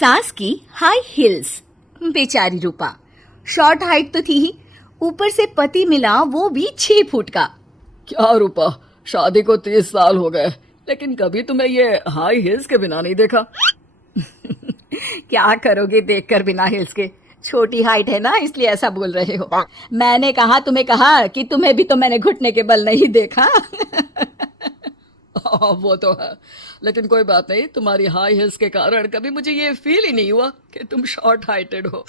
सास की high heels. बेचारी रूपा, शॉर्ट हाइट तो थी ही, ऊपर से पति मिला वो भी 6 फुट का। क्या रूपा, शादी को 30 साल हो गए, लेकिन कभी तुम्हें ये हाई हील्स के बिना नहीं देखा। क्या करोगे देखकर बिना हिल्स के? छोटी हाइट है ना, इसलिए ऐसा बोल रहे हो। मैंने कहा तुम्हें कहा कि तुम्हें भी तो मैंने घुटने के बल नहीं देखा। वो तो है, लेकिन कोई बात नहीं, तुम्हारी हाई हील्स के कारण कभी मुझे ये फील ही नहीं हुआ कि तुम शॉर्ट हाइटेड हो।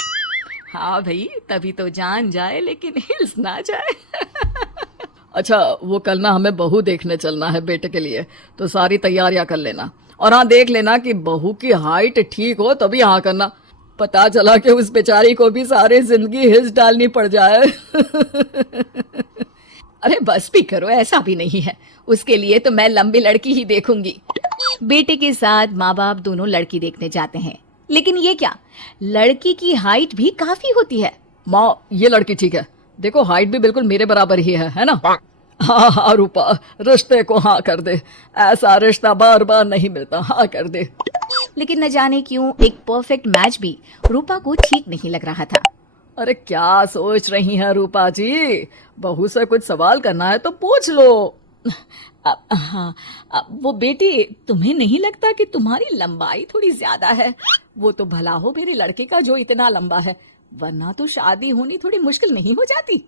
हाँ भाई, तभी तो जान जाए लेकिन हिल्स ना जाए। अच्छा, वो कल ना हमें बहू देखने चलना है बेटे के लिए, तो सारी तैयारियां कर लेना। और हाँ, देख लेना कि बहू की हाइट ठीक हो तभी हाँ करना। पता चला कि उस बेचारी को भी सारी जिंदगी हिल्स डालनी पड़ जाए। अरे बस भी करो, ऐसा भी नहीं है। उसके लिए तो मैं लंबी लड़की ही देखूंगी। बेटे के साथ माँ बाप दोनों लड़की देखने जाते हैं, लेकिन ये क्या, लड़की की हाइट भी काफी होती है। माँ, ये लड़की ठीक है, देखो हाइट भी बिल्कुल मेरे बराबर ही है ना? हाँ हाँ रूपा, रिश्ते को हाँ कर दे, ऐसा रिश्ता बार बार नहीं मिलता, हाँ कर दे। लेकिन न जाने क्यों एक परफेक्ट मैच भी रूपा को ठीक नहीं लग रहा था। अरे क्या सोच रही हैं रूपा जी, बहू से कुछ सवाल करना है तो पूछ लो। हाँ, वो बेटी, तुम्हें नहीं लगता कि तुम्हारी लंबाई थोड़ी ज्यादा है? वो तो भला हो मेरे लड़के का जो इतना लंबा है, वरना तो शादी होनी थोड़ी मुश्किल नहीं हो जाती।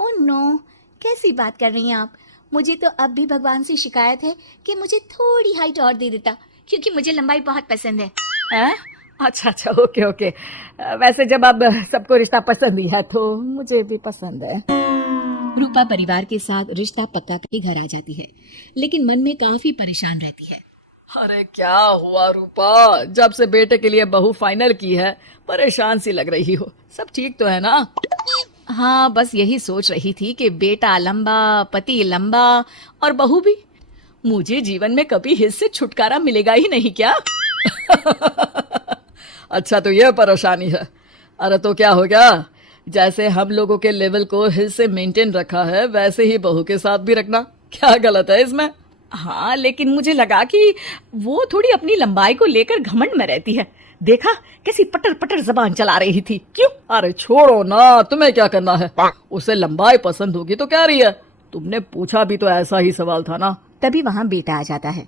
ओह नो, कैसी बात कर रही हैं आप? मुझे तो अब भी भगवान से शिकायत है कि मुझे थोड़ी हाइट और दे देता, क्योंकि मुझे लंबाई बहुत पसंद है। अच्छा अच्छा, ओके ओके। वैसे जब अब सबको रिश्ता पसंद ही है तो मुझे भी पसंद है। रूपा परिवार के साथ रिश्ता पक्का करके घर आ जाती है, लेकिन मन में काफी परेशान रहती है। अरे क्या हुआ रूपा, जब से बेटे के लिए बहू फाइनल की है परेशान सी लग रही हो, सब ठीक तो है ना? हाँ, बस यही सोच रही थी कि बेटा लंबा, पति लंबा और बहू भी। मुझे जीवन में कभी हिस्से छुटकारा मिलेगा ही नहीं क्या? अच्छा, तो यह परेशानी है। अरे तो क्या हो गया, जैसे हम लोगों के लेवल को हिस्से मेंटेन रखा है वैसे ही बहू के साथ भी रखना, क्या गलत है इसमें? हाँ, लेकिन मुझे लगा कि वो थोड़ी अपनी लंबाई को लेकर घमंड में रहती है। देखा कैसी पटर पटर जबान चला रही थी। क्यों? अरे छोड़ो ना, तुम्हें क्या करना है, उसे लंबाई पसंद होगी तो क्या रही है, तुमने पूछा भी तो ऐसा ही सवाल था ना। तभी वहां बेटा आ जाता है।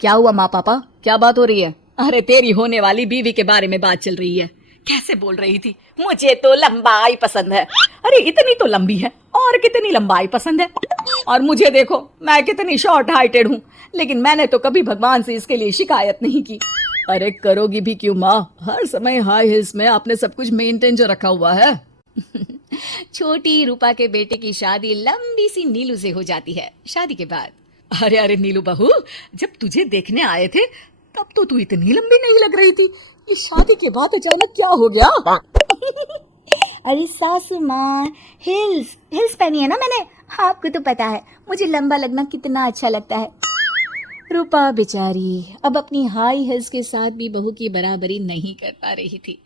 क्या हुआ माँ पापा, क्या बात हो रही है? अरे तेरी होने वाली बीवी के बारे में बात चल रही है। कैसे बोल रही थी, मुझे तो लंबाई पसंद है। अरे इतनी तो लंबी है, और कितनी लंबाई पसंद है? और मुझे देखो, मैं कितनी शॉर्ट हाइटेड हूँ, लेकिन मैंने तो कभी भगवान से इसके लिए शिकायत नहीं की। अरे करोगी भी क्यों माँ, हर समय हाई हिल्स में आपने सब कुछ मेंटेन जो रखा हुआ है। छोटी रूपा के बेटे की शादी लंबी सी नीलू से हो जाती है शादी के बाद। अरे अरे नीलू बहू, जब तुझे देखने आए थे तब तो तू इतनी लंबी नहीं लग रही थी, ये शादी के बाद अचानक क्या हो गया? अरे सासू माँ, हिल्स हिल्स पहनी है ना मैंने, आपको तो पता है मुझे लंबा लगना कितना अच्छा लगता है। रूपा बेचारी अब अपनी हाई हिल्स के साथ भी बहू की बराबरी नहीं कर पा रही थी।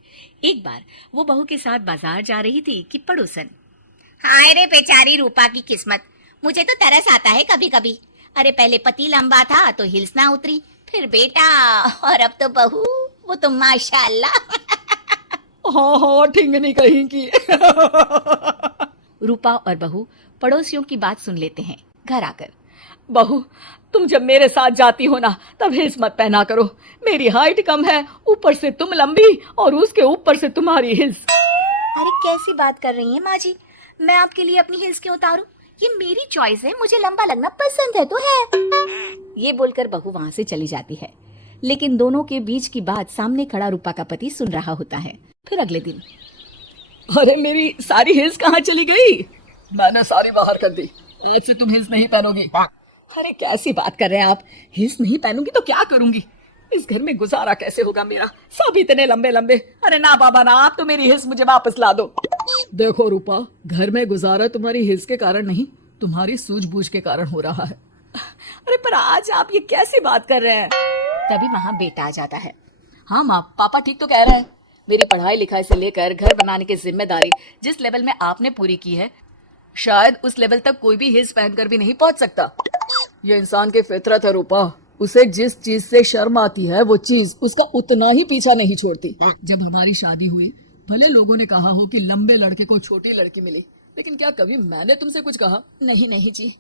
एक बार वो बहू के साथ बाजार जा रही थी कि पड़ोसन, हाय रे बेचारी रूपा की किस्मत, मुझे तो तरस आता है कभी कभी। अरे पहले पति लंबा था तो हिल्स ना उतरी, फिर बेटा, और अब तो बहू, वो तो माशाल्लाह। हाँ हाँ, ठीक नहीं कहीं की। रूपा और बहू पड़ोसियों की बात सुन लेते हैं घर आकर। बहू, तुम जब मेरे साथ जाती हो ना तब हिल्स मत पहना करो, मेरी हाइट कम है, ऊपर से तुम लंबी और उसके ऊपर से तुम्हारी हिल्स। अरे कैसी बात कर रही हैं माँ जी, मैं आपके लिए अपनी हिल्स क्यों उतारूं? ये मेरी चॉइस है, मुझे लंबा लगना पसंद है तो है। ये बोलकर बहू वहां से चली जाती है, लेकिन दोनों के बीच की बात सामने खड़ा रूपा का पति सुन रहा होता है। फिर अगले दिन, अरे मेरी सारी हिल्स कहाँ चली गई? मैंने सारी बाहर कर दी, आज से तुम हिल्स नहीं पहनोगी। अरे कैसी बात कर रहे हैं आप, हिल्स नहीं पहनूंगी तो क्या करूंगी? इस घर में गुजारा कैसे होगा मेरा, सब इतने लंबे लंबे। अरे ना बाबा ना, आप तो मेरी हिल्स मुझे वापस ला दो। देखो रूपा, घर में गुजारा तुम्हारी हिल्स के कारण नहीं, तुम्हारी सूझबूझ के कारण हो रहा है। अरे पर आज आप ये कैसी बात कर रहे हैं? तभी वहां बेटा आ जाता है। हाँ माँ, पापा ठीक तो कह रहे हैं, मेरी पढ़ाई लिखाई से लेकर घर बनाने की जिम्मेदारी जिस लेवल में आपने पूरी की है, शायद उस लेवल तक कोई भी हिल्स पहनकर भी नहीं पहुंच सकता। ये इंसान की फितरत है रूपा, उसे जिस चीज से शर्म आती है वो चीज उसका उतना ही पीछा नहीं छोड़ती। जब हमारी शादी हुई, भले लोगों ने कहा हो कि लंबे लड़के को छोटी लड़की मिली, लेकिन क्या कभी मैंने तुमसे कुछ कहा? नहीं नहीं जी,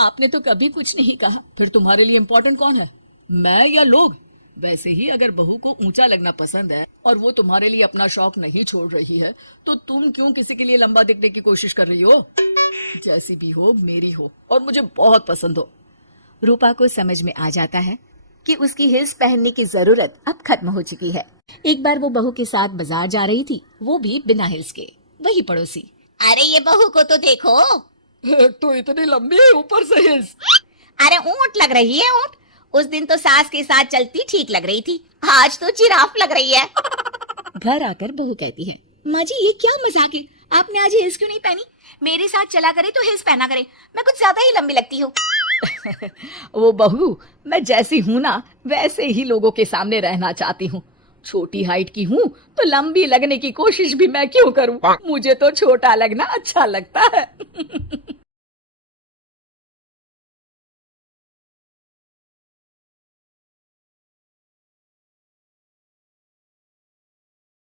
आपने तो कभी कुछ नहीं कहा। फिर तुम्हारे लिए इम्पोर्टेंट कौन है, मैं या लोग? वैसे ही अगर बहू को ऊंचा लगना पसंद है और वो तुम्हारे लिए अपना शौक नहीं छोड़ रही है, तो तुम क्यों किसी के लिए लंबा दिखने की कोशिश कर रही हो? जैसी भी हो, मेरी हो और मुझे बहुत पसंद हो। रूपा को समझ में आ जाता है कि उसकी हिल्स पहनने की जरूरत अब खत्म हो चुकी है। एक बार वो बहू के साथ बाजार जा रही थी, वो भी बिना हिल्स के। वही पड़ोसी, अरे ये बहू को तो देखो। एक तो इतनी लंबी है, ऊपर से हिल्स। अरे ऊंट लग रही है, ऊंट। उस दिन तो सास के साथ चलती ठीक लग रही थी, आज तो जिराफ लग रही है। घर आकर बहू कहती है, माँ जी ये क्या मजाक है, आपने आज हिल्स क्यों नहीं पहनी? मेरे साथ चला करे तो हिल्स पहना करे, मैं कुछ ज्यादा ही लंबी लगती हूँ। वो बहू, मैं जैसी हूँ ना वैसे ही लोगों के सामने रहना चाहती हूँ। छोटी हाइट की हूँ तो लंबी लगने की कोशिश भी मैं क्यों करूँ? मुझे तो छोटा लगना अच्छा लगता है।